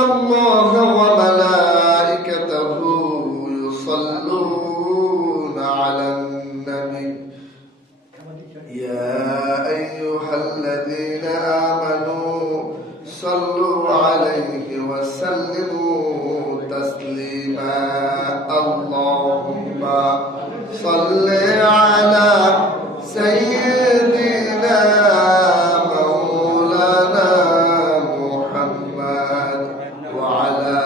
الله وملائكته يصلون على النبي يا أيها الذين آمنوا صلوا عليه وسلموا تسليما اللهم صل على سيدنا مولانا محمد وعلى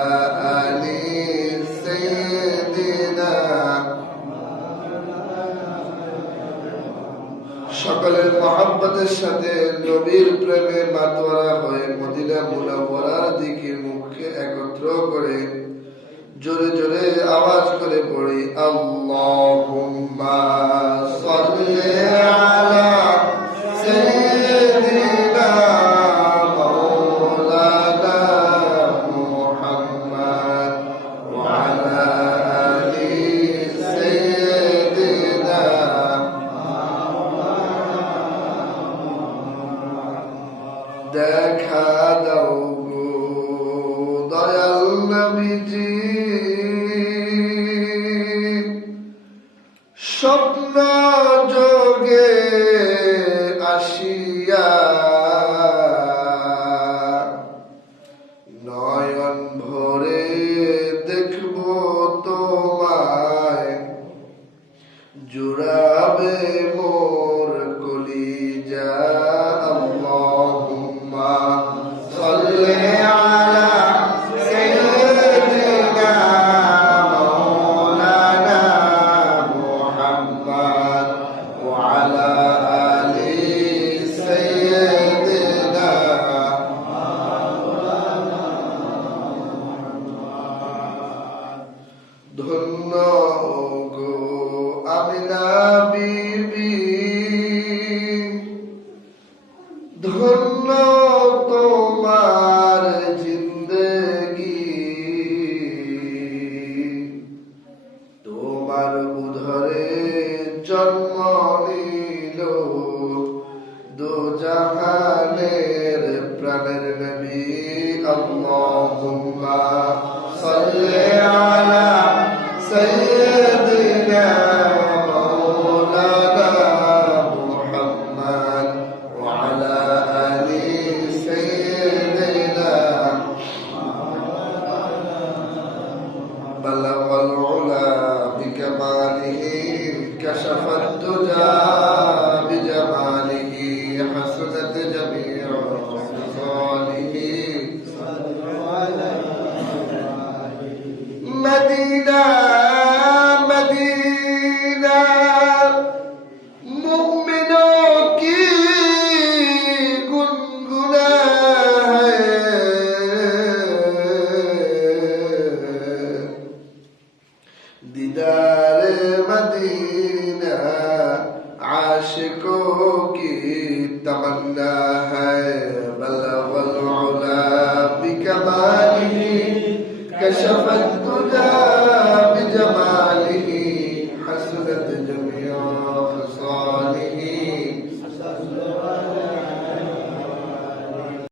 آل سيدنا সকলের মহব্বতের সাথে নবীর প্রেমে মাতোয়ারা হয়ে মদিনা মুনাওয়ারার দিকে মুখকে একত্র করে জোরে জোরে আওয়াজ করে পড়ি আল্লাহুম্মা সাল্লি আলা সাইয়্যিদিনা মাওলানা মুহাম্মদ ওয়া আলা আলি সাইয়্যিদিনা দেখা দাও গো দয়াল নবীজি স্বপ্ন যোগে আসিয়া নয়ন ভরে দেখব তোমায় জুড়াবে মোর কলিজা আল্লাহুম্মা সাল্লি আলা সাইয়্যিদিনা মাওলানা মুহাম্মদ ওয়া আলা আলি সাইয়্যিদিনা ধন্য গো আমিনা বিবি ধন্য তোমার জিন্দগি তোমার উদরে জন্ম নিল দো জাহানের প্রাণের নবী আল্লাহুম্মা সাল্লি আলা সাইয়্যিদিনা মাওলানা মুহাম্মদ ওয়া আলা আলি সাইয়্যিদিনা বালাগাল উলা বিকামালিহি কাশাফাত দুজা বিজামালিহি হাসনাত জামিউ খিসালিহি मदीना मदीना मुमिनों की गुनगुना है दीदार मदीना आशिकों की तमन्ना है बलगल उला बिकमालिही कशफत दुजा